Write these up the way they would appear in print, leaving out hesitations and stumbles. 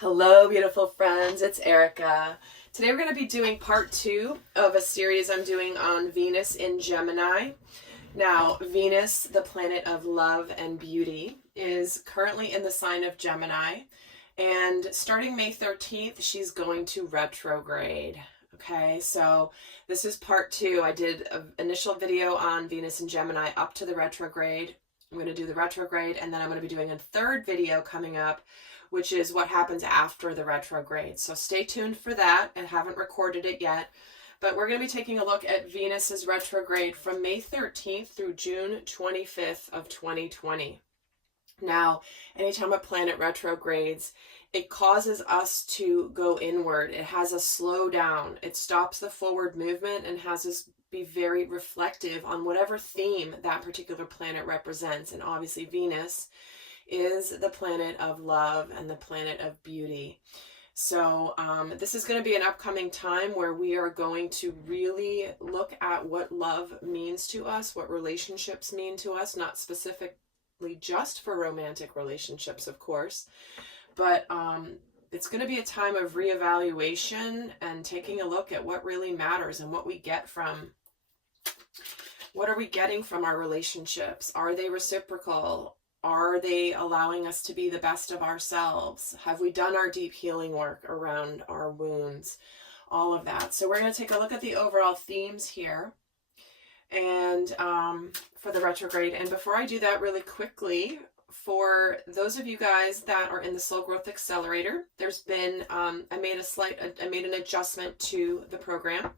Hello, beautiful friends. It's Erika. Today we're going to be doing part 2 of a series I'm doing on Venus in Gemini. Now, Venus, the planet of love and beauty, is currently in the sign of Gemini. And starting May 13th, she's going to retrograde. Okay, so this is part 2. I did an initial video on Venus in Gemini up to the retrograde. I'm going to do the retrograde, and then I'm going to be doing a third video coming up, which is what happens after the retrograde. So stay tuned for that. I haven't recorded it yet, but we're going to be taking a look at Venus's retrograde from May 13th through June 25th of 2020. Now, anytime a planet retrogrades, it causes us to go inward. It has us slow down. It stops the forward movement and has us be very reflective on whatever theme that particular planet represents. And obviously Venus is the planet of love and the planet of beauty. So this is going to be an upcoming time where we are going to really look at what love means to us, what relationships mean to us, not specifically just for romantic relationships, of course, but it's going to be a time of reevaluation and taking a look at what really matters and what we get from, what are we getting from our relationships? Are they reciprocal? Are they allowing us to be the best of ourselves? Have we done our deep healing work around our wounds? All of that. So we're going to take a look at the overall themes here and for the retrograde. And before I do that, really quickly, for those of you guys that are in the Soul Growth Accelerator, there's been, I made an adjustment to the program,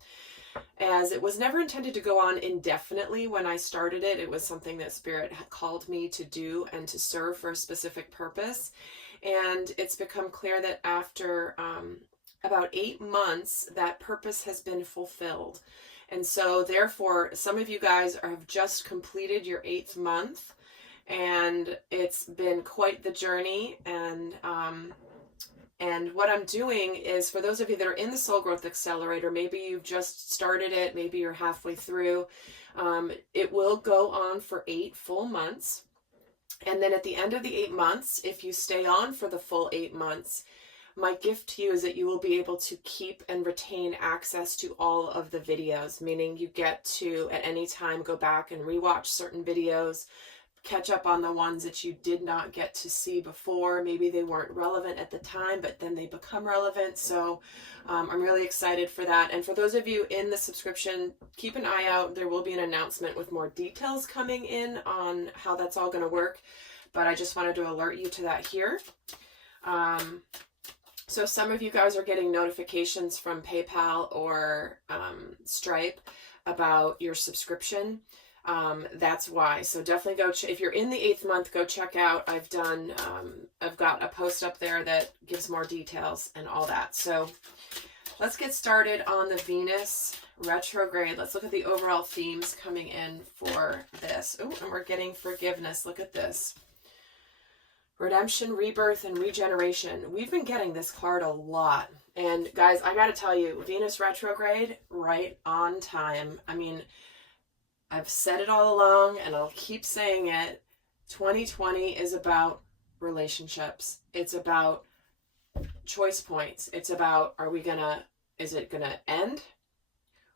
as it was never intended to go on indefinitely. When I started it, it was something that Spirit had called me to do and to serve for a specific purpose. And it's become clear that after about 8 months, that purpose has been fulfilled. And so therefore, some of you guys have just completed your 8th month, and it's been quite the journey. And what I'm doing is, for those of you that are in the Soul Growth Accelerator, maybe you've just started it, maybe you're halfway through, it will go on for 8 full months. And then at the end of the 8 months, if you stay on for the full 8 months, my gift to you is that you will be able to keep and retain access to all of the videos, meaning you get to, at any time, go back and rewatch certain videos, catch up on the ones that you did not get to see before. Maybe they weren't relevant at the time, but then they become relevant. So I'm really excited for that. And for those of you in the subscription, keep an eye out. There will be an announcement with more details coming in on how that's all going to work. But I just wanted to alert you to that here. So some of you guys are getting notifications from PayPal or Stripe about your subscription. That's why. So definitely go, if you're in the 8th month, go check out. I've got a post up there that gives more details and all that. So let's get started on the Venus retrograde. Let's look at the overall themes coming in for this. Oh, and we're getting forgiveness. Look at this. Redemption, rebirth, and regeneration. We've been getting this card a lot. And guys, I got to tell you, Venus retrograde, right on time. I mean, I've said it all along, and I'll keep saying it. 2020 is about relationships. It's about choice points. It's about, is it gonna end,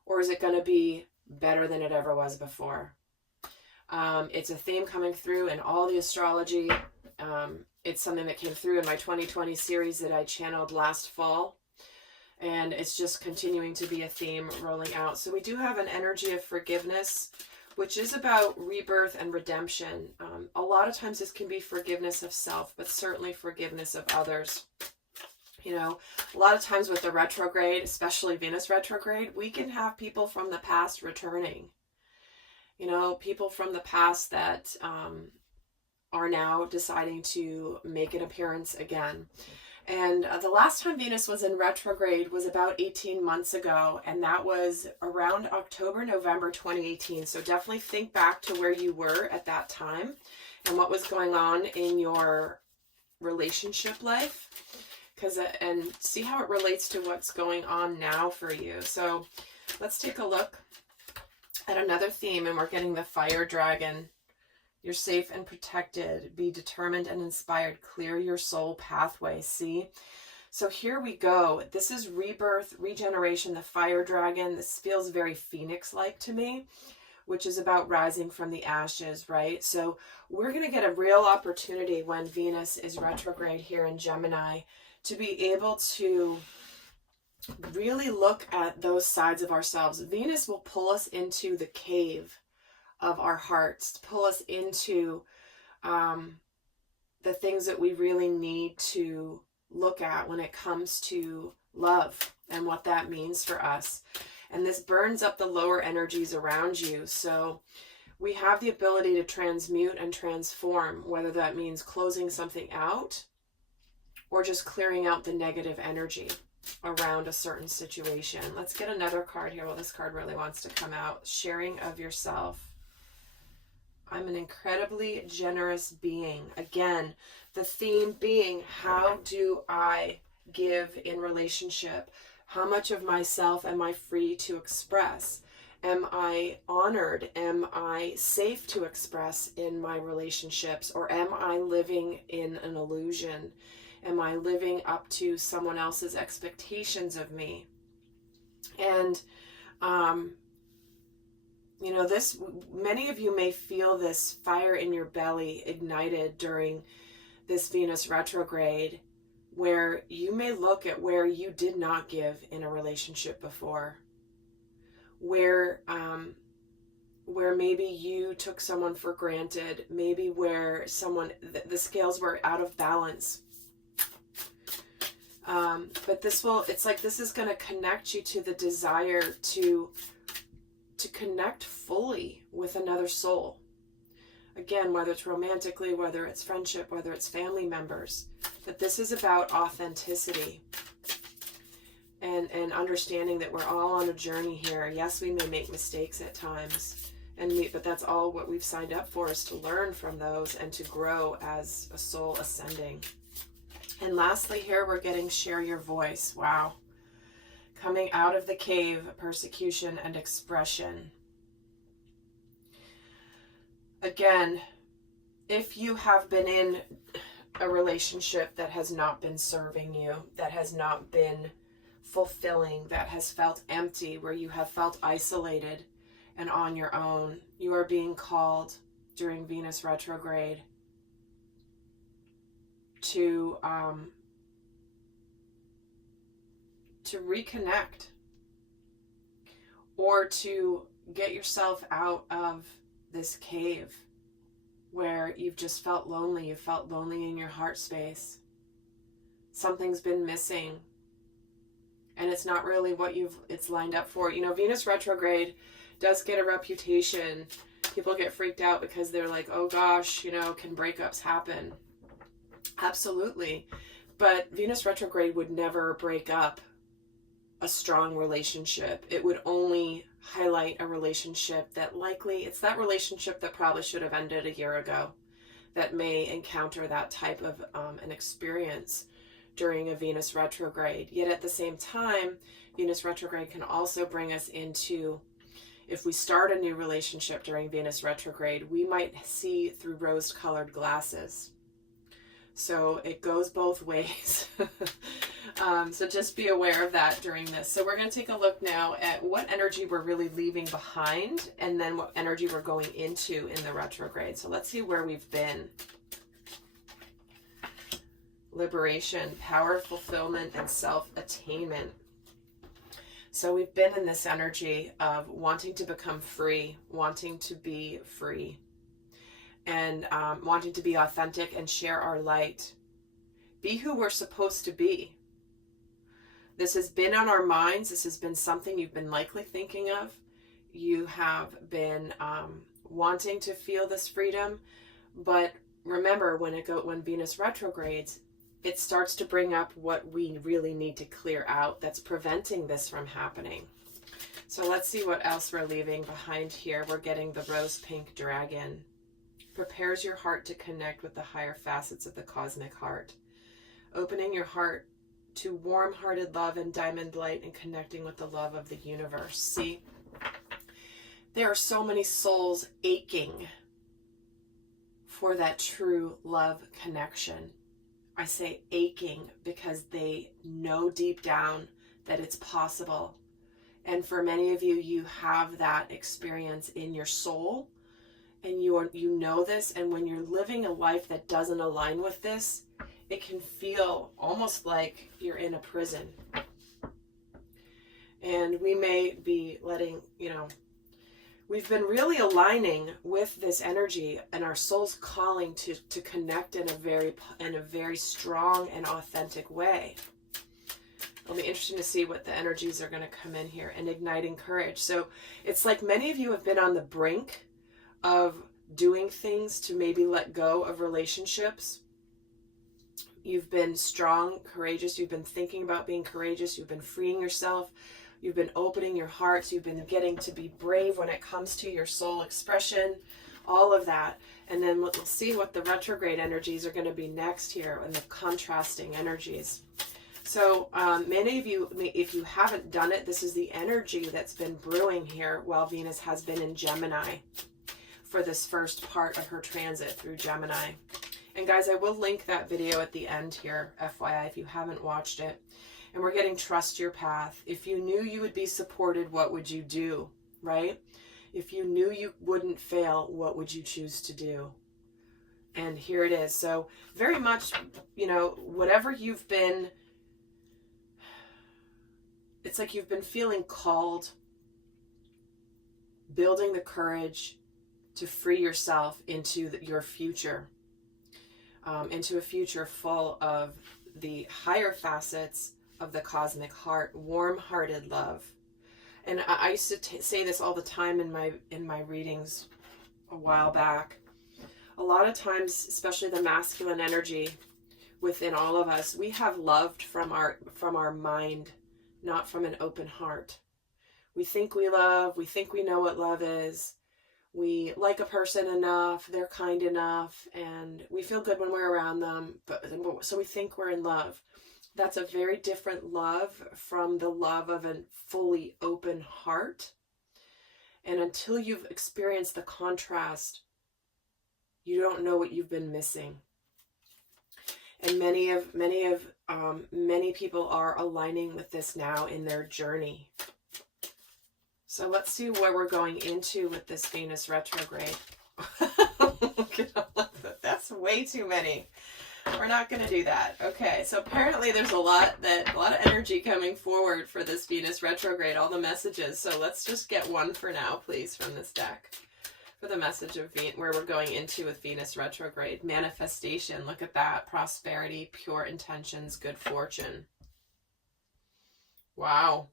or is it gonna be better than it ever was before? It's a theme coming through in all the astrology. It's something that came through in my 2020 series that I channeled last fall. And it's just continuing to be a theme rolling out. So we do have an energy of forgiveness, which is about rebirth and redemption. A lot of times this can be forgiveness of self, but certainly forgiveness of others. You know, a lot of times with the retrograde, especially Venus retrograde, we can have people from the past returning. You know, people from the past that are now deciding to make an appearance again. And the last time Venus was in retrograde was about 18 months ago, and that was around October, November 2018. So definitely think back to where you were at that time and what was going on in your relationship life, and see how it relates to what's going on now for you. So let's take a look at another theme, and we're getting the Fire Dragon. You're safe and protected. Be determined and inspired. Clear your soul pathway. See? So here we go. This is Rebirth Regeneration, the fire dragon. This feels very phoenix-like to me, which is about rising from the ashes, right? So we're going to get a real opportunity when Venus is retrograde here in Gemini to be able to really look at those sides of ourselves. Venus will pull us into the cave of our hearts, pull us into the things that we really need to look at when it comes to love and what that means for us. And this burns up the lower energies around you. So we have the ability to transmute and transform, whether that means closing something out or just clearing out the negative energy around a certain situation. Let's get another card here. Well, this card really wants to come out. Sharing of yourself. I'm an incredibly generous being. Again, the theme being, how do I give in relationship? How much of myself am I free to express? Am I honored? Am I safe to express in my relationships? Or am I living in an illusion? Am I living up to someone else's expectations of me? And, you know, this, many of you may feel this fire in your belly ignited during this Venus retrograde, where you may look at where you did not give in a relationship before, where maybe you took someone for granted, maybe where the scales were out of balance. But it's like this is going to connect you to the desire to connect fully with another soul. Again, whether it's romantically, whether it's friendship, whether it's family members, but this is about authenticity and understanding that we're all on a journey here. Yes, we may make mistakes at times, but that's all what we've signed up for, is to learn from those and to grow as a soul ascending. And lastly here, we're getting share your voice. Wow. Coming out of the cave, persecution and expression. Again, if you have been in a relationship that has not been serving you, that has not been fulfilling, that has felt empty, where you have felt isolated and on your own, you are being called during Venus retrograde to reconnect, or to get yourself out of this cave where you've just felt lonely. You felt lonely in your heart space. Something's been missing, and it's not really what it's lined up for. You know, Venus retrograde does get a reputation. People get freaked out because they're like, oh gosh, you know, can breakups happen? Absolutely. But Venus retrograde would never break up a strong relationship. It would only highlight a relationship that it's that relationship that probably should have ended a year ago, that may encounter that type of an experience during a Venus retrograde. Yet at the same time, Venus retrograde can also bring us into, if we start a new relationship during Venus retrograde, we might see through rose-colored glasses. So it goes both ways. So just be aware of that during this. So we're going to take a look now at what energy we're really leaving behind, and then what energy we're going into in the retrograde. So let's see where we've been. Liberation, power, fulfillment, and self-attainment. So we've been in this energy of wanting to become free, wanting to be free, and wanting to be authentic and share our light. Be who we're supposed to be. This has been on our minds. This has been something you've been likely thinking of. You have been wanting to feel this freedom. But remember, when Venus retrogrades, it starts to bring up what we really need to clear out that's preventing this from happening. So let's see what else we're leaving behind here. We're getting the rose pink dragon. Prepares your heart to connect with the higher facets of the cosmic heart. Opening your heart to warm-hearted love and diamond light, and connecting with the love of the universe. See, there are so many souls aching for that true love connection. I say aching because they know deep down that it's possible. And for many of you, you have that experience in your soul, and you know this. And when you're living a life that doesn't align with this, it can feel almost like you're in a prison. And we may be letting, we've been really aligning with this energy, and our soul's calling to connect in a very strong and authentic way. It'll be interesting to see what the energies are going to come in here, and igniting courage. So it's like many of you have been on the brink of doing things to maybe let go of relationships. You've been strong, courageous. You've been thinking about being courageous. You've been freeing yourself. You've been opening your hearts. You've been getting to be brave when it comes to your soul expression, all of that. And then we'll see what the retrograde energies are going to be next here, and the contrasting energies. So many of you, if you haven't done it, this is the energy that's been brewing here while Venus has been in Gemini for this first part of her transit through Gemini. And guys, I will link that video at the end here, FYI, if you haven't watched it. And we're getting trust your path. If you knew you would be supported, what would you do, right? If you knew you wouldn't fail, what would you choose to do? And here it is. So very much, whatever you've been, it's like you've been feeling called, building the courage to free yourself into your future, into a future full of the higher facets of the cosmic heart, warm-hearted love. And I used to say this all the time in my readings a while back. A lot of times, especially the masculine energy within all of us, we have loved from our mind, not from an open heart. We think we love, we think we know what love is. We like a person enough, they're kind enough, and we feel good when we're around them, so we think we're in love. That's a very different love from the love of a fully open heart. And until you've experienced the contrast, you don't know what you've been missing. And many people are aligning with this now in their journey. So let's see where we're going into with this Venus retrograde. That's way too many. We're not going to do that. Okay, so apparently there's a lot of energy coming forward for this Venus retrograde, all the messages. So let's just get one for now, please, from this deck. For the message of where we're going into with Venus retrograde. Manifestation, look at that. Prosperity, pure intentions, good fortune. Wow.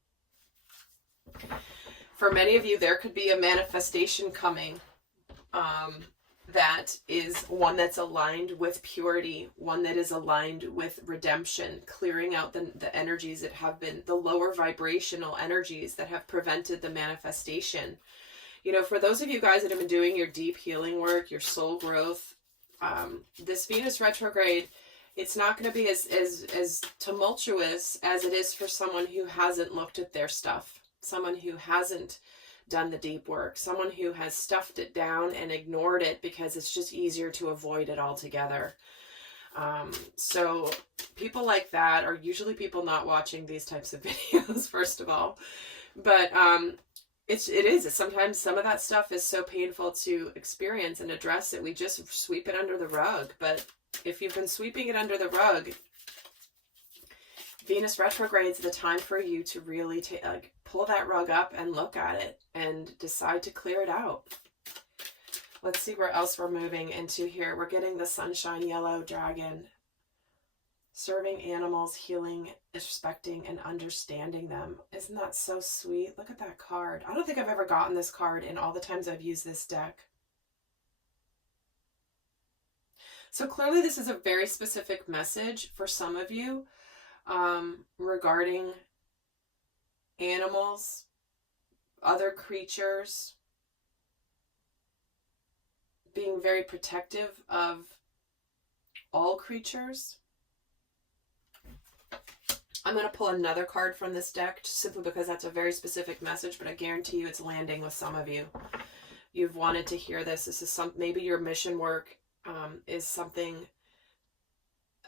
For many of you, there could be a manifestation coming that is one that's aligned with purity, one that is aligned with redemption, clearing out the energies that have been, the lower vibrational energies that have prevented the manifestation. For those of you guys that have been doing your deep healing work, your soul growth, this Venus retrograde, it's not going to be as tumultuous as it is for someone who hasn't looked at their stuff, someone who hasn't done the deep work, someone who has stuffed it down and ignored it because it's just easier to avoid it altogether. So people like that are usually people not watching these types of videos, first of all. But sometimes some of that stuff is so painful to experience and address it. We just sweep it under the rug. But if you've been sweeping it under the rug, Venus retrograde is the time for you to really pull that rug up and look at it and decide to clear it out. Let's see where else we're moving into here. We're getting the sunshine yellow dragon. Serving animals, healing, respecting, and understanding them. Isn't that so sweet? Look at that card. I don't think I've ever gotten this card in all the times I've used this deck. So clearly this is a very specific message for some of you regarding animals, other creatures, being very protective of all creatures. I'm going to pull another card from this deck simply because that's a very specific message, but I guarantee you it's landing with some of you. You've wanted to hear this. This is maybe your mission work is something,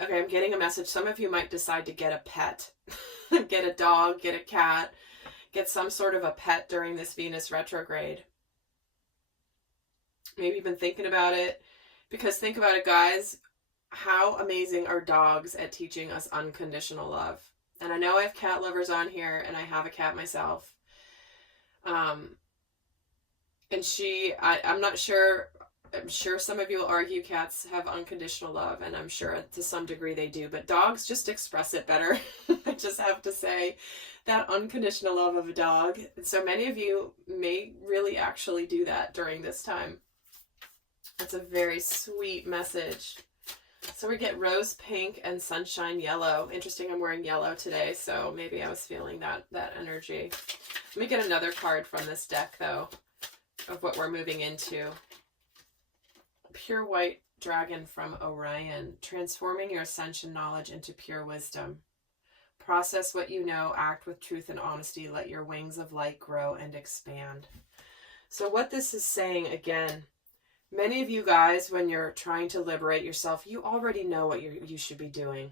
Okay, I'm getting a message. Some of you might decide to get a pet. Get a dog, get a cat, get some sort of a pet during this Venus retrograde. Maybe you've been thinking about it. Because think about it, guys. How amazing are dogs at teaching us unconditional love? And I know I have cat lovers on here, and I have a cat myself. And I'm not sure, I'm sure some of you will argue cats have unconditional love, and I'm sure to some degree they do, but dogs just express it better. I just have to say that unconditional love of a dog. And so many of you may really actually do that during this time. That's a very sweet message. So we get rose pink and sunshine yellow. Interesting, I'm wearing yellow today, so maybe I was feeling that energy. Let me get another card from this deck, though, of what we're moving into. Pure white dragon from Orion, transforming your ascension knowledge into pure wisdom. Process what you know, act with truth and honesty, let your wings of light grow and expand. So what this is saying, again, many of you guys, when you're trying to liberate yourself, you already know what you should be doing.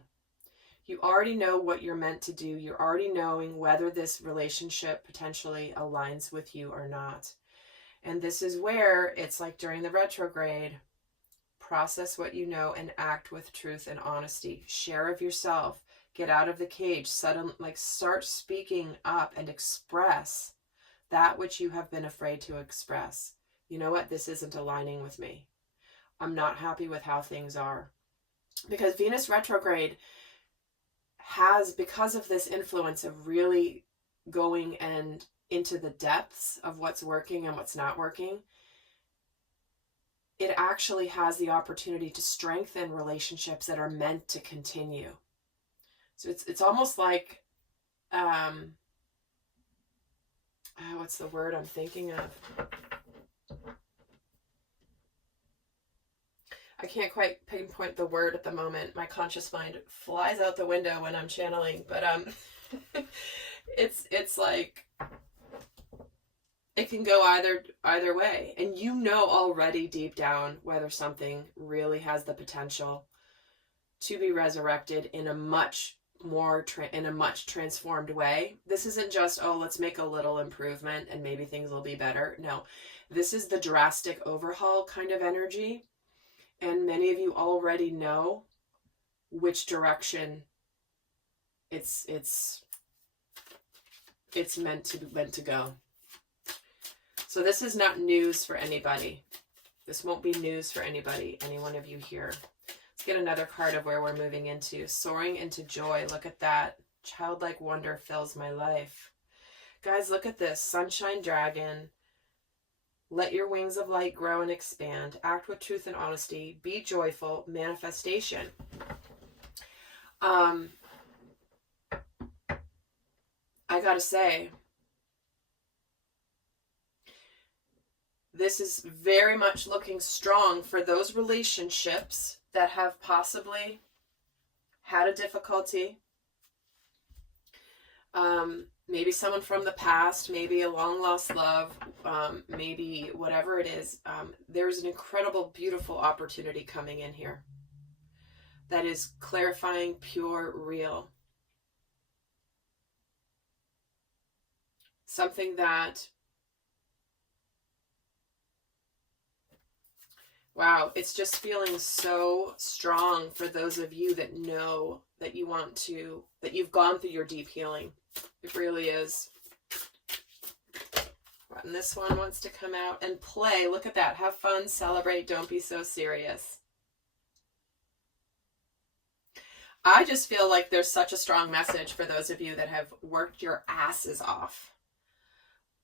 You already know what you're meant to do. You're already knowing whether this relationship potentially aligns with you or not. And this is where it's like during the retrograde, process what you know and act with truth and honesty. Share of yourself. Get out of the cage. Start speaking up and express that which you have been afraid to express. You know what? This isn't aligning with me. I'm not happy with how things are. Because Venus retrograde has, because of this influence of really going and into the depths of what's working and what's not working, it actually has the opportunity to strengthen relationships that are meant to continue. So it's almost like, what's the word I'm thinking of? I can't quite pinpoint the word at the moment. My conscious mind flies out the window when I'm channeling, but it's like it can go either way, and you know already deep down whether something really has the potential to be resurrected in a much transformed way. This isn't just, oh, let's make a little improvement and maybe things will be better. No, this is the drastic overhaul kind of energy. And many of you already know which direction it's meant to go. So this is not news for anybody. This won't be news for anybody, any one of you here. Let's get another card of where we're moving into. Soaring into joy. Look at that. Childlike wonder fills my life. Guys, look at this. Sunshine dragon. Let your wings of light grow and expand. Act with truth and honesty. Be joyful. Manifestation. I gotta say, this is very much looking strong for those relationships that have possibly had a difficulty. Maybe someone from the past, maybe a long lost love, maybe whatever it is. There's an incredible, beautiful opportunity coming in here that is clarifying, pure, real. Something that, wow, it's just feeling so strong for those of you that know that you want to, that you've gone through your deep healing. It really is. And this one wants to come out and play. Look at that. Have fun, celebrate, don't be so serious. I just feel like there's such a strong message for those of you that have worked your asses off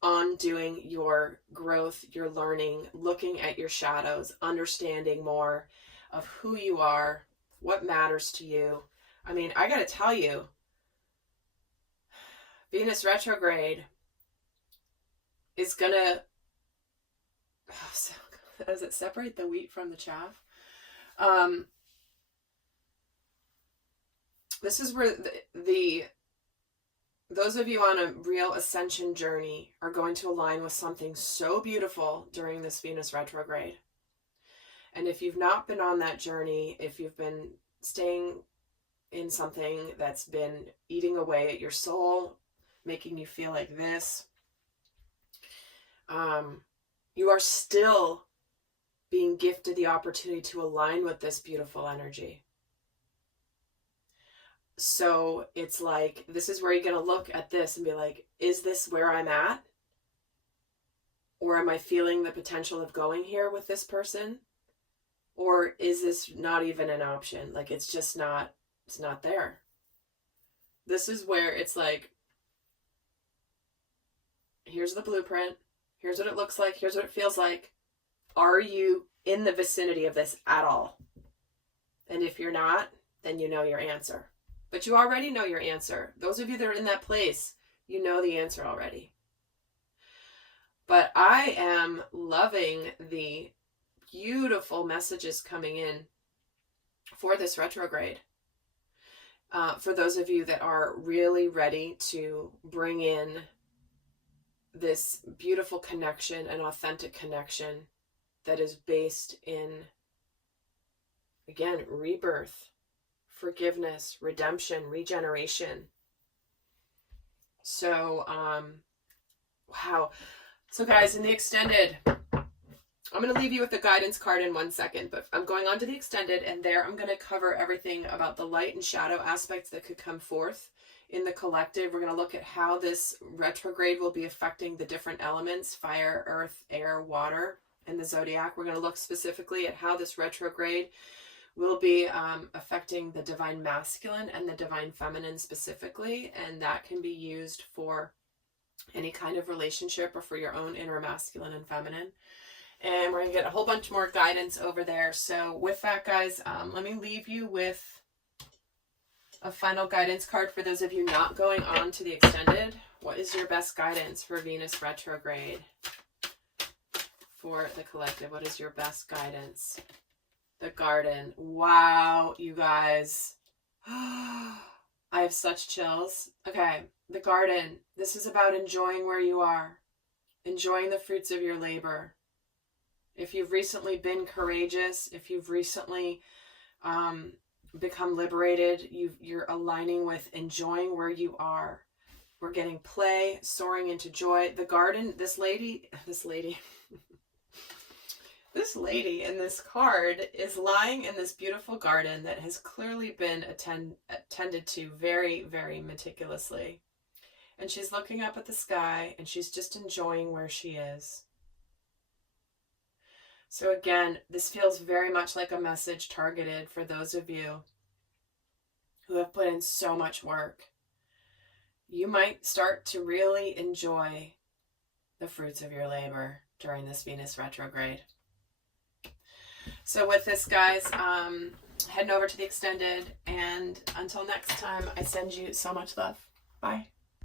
on doing your growth, your learning, looking at your shadows, understanding more of who you are, what matters to you. I mean, I got to tell you, Venus retrograde is gonna, does it separate the wheat from the chaff? This is where those of you on a real ascension journey are going to align with something so beautiful during this Venus retrograde. And if you've not been on that journey, if you've been staying in something that's been eating away at your soul, making you feel like this, you are still being gifted the opportunity to align with this beautiful energy. So it's like, this is where you're going to look at this and be like, is this where I'm at? Or am I feeling the potential of going here with this person? Or is this not even an option? Like, it's just not, it's not there. This is where it's like, here's the blueprint. Here's what it looks like. Here's what it feels like. Are you in the vicinity of this at all? And if you're not, then you know your answer. But you already know your answer. Those of you that are in that place, you know the answer already. But I am loving the beautiful messages coming in for this retrograde. For those of you that are really ready to bring in this beautiful connection, an authentic connection that is based in, again, rebirth, forgiveness, redemption, regeneration. So, wow. So guys, in the extended, I'm going to leave you with the guidance card in 1 second, but I'm going on to the extended, and there I'm going to cover everything about the light and shadow aspects that could come forth in the collective. We're going to look at how this retrograde will be affecting the different elements, fire, earth, air, water, and the zodiac. We're going to look specifically at how this retrograde will be affecting the divine masculine and the divine feminine specifically, and that can be used for any kind of relationship or for your own inner masculine and feminine. And we're going to get a whole bunch more guidance over there. So with that, guys, let me leave you with a final guidance card for those of you not going on to the extended. What is your best guidance for Venus retrograde? For the collective, what is your best guidance? The garden. Wow, you guys. I have such chills. Okay, the garden. This is about enjoying where you are. Enjoying the fruits of your labor. If you've recently been courageous, if you've recently become liberated, you're aligning with enjoying where you are. We're getting play, soaring into joy. The garden, this lady in this card is lying in this beautiful garden that has clearly been attended to very, very meticulously. And she's looking up at the sky and she's just enjoying where she is. So again, this feels very much like a message targeted for those of you who have put in so much work. You might start to really enjoy the fruits of your labor during this Venus retrograde. So with this, guys, heading over to the extended, and until next time, I send you so much love. Bye.